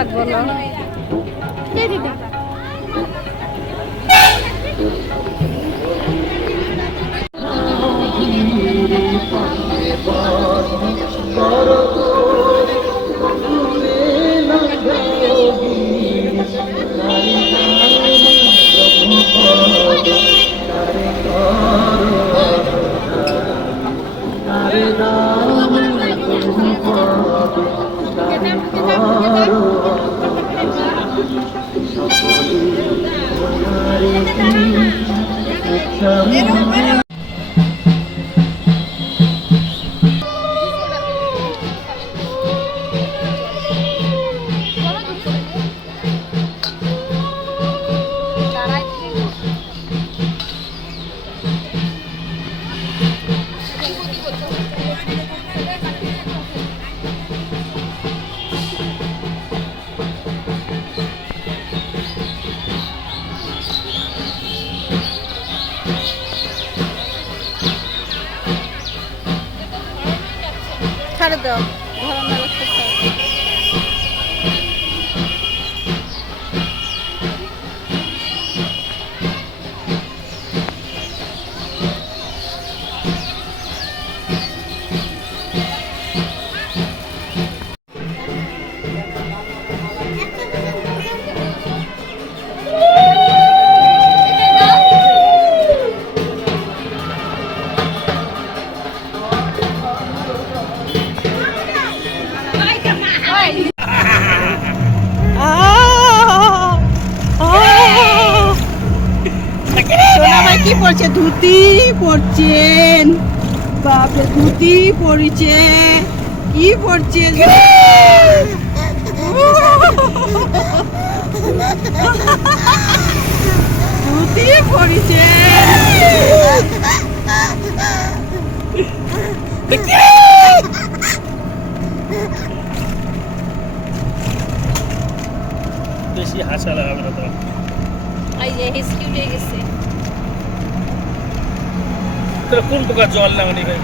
লাগবো না। ছাড়ে দাও, ধরানো রাখতে কি পড়ছে? ধুতি পড়ছেন? বাপরে, ধুতি পড়ছে। কি পড়ছে? ধুতি পড়ছে। বেশি হাসা লাগাবে না তো। এই যে হিসকি উঠে গেছে। কোন প্রকার জল লাগানি ভাই?